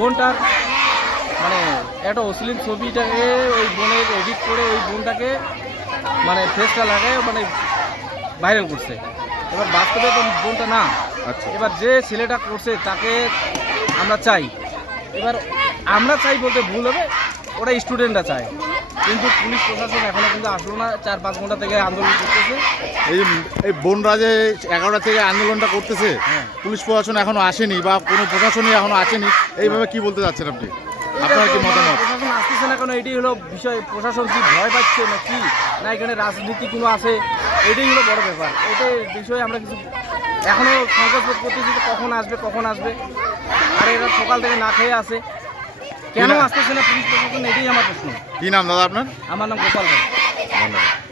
আপনার মানে একটা অশ্লীল ছবিটাকে ওই বোনের এডিট করে ওই বোনটাকে মানে ফেসটা লাগায় মানে ভাইরাল করছে। এবার বাস্তবে তো বোনটা না। আচ্ছা। এবার যে ছেলেটা করছে তাকে আমরা চাই। এবার আমরা চাই বলতে ভুল হবে ওরা স্টুডেন্টরা চায়। কিন্তু পুলিশ প্রশাসন এখনও কিন্তু আসলো না চার পাঁচ ঘণ্টা থেকে আন্দোলন করতেছে। এই এই বোনরা যে এগারোটা থেকে আন্দোলনটা করতেছে। হ্যাঁ। পুলিশ প্রশাসন এখনও আসেনি বা কোনো প্রশাসনই এখনও আসেনি। এইভাবে কি বলতে চাচ্ছেন আপনি? আপনার কি মতামত? প্রশাসন আসতেছে না কেন? এটাই হলো বিষয়। প্রশাসন কি ভয় পাচ্ছে না কি না এখানে রাজনীতি কোনো আছে? এটাই হলো বড় ব্যাপার। এটাই বিষয়ে আমরা কিছু এখনও সংকল্প করতেছি যে কখন আসবে কখন আসবে। আর এরা সকাল থেকে না খেয়ে আসে কেন আসতেছে না পুলিশ প্রশাসন? এটাই আমার প্রশ্ন। কি নাম দাদা আপনার? আমার নাম গোপাল রায় ধন্যবাদ।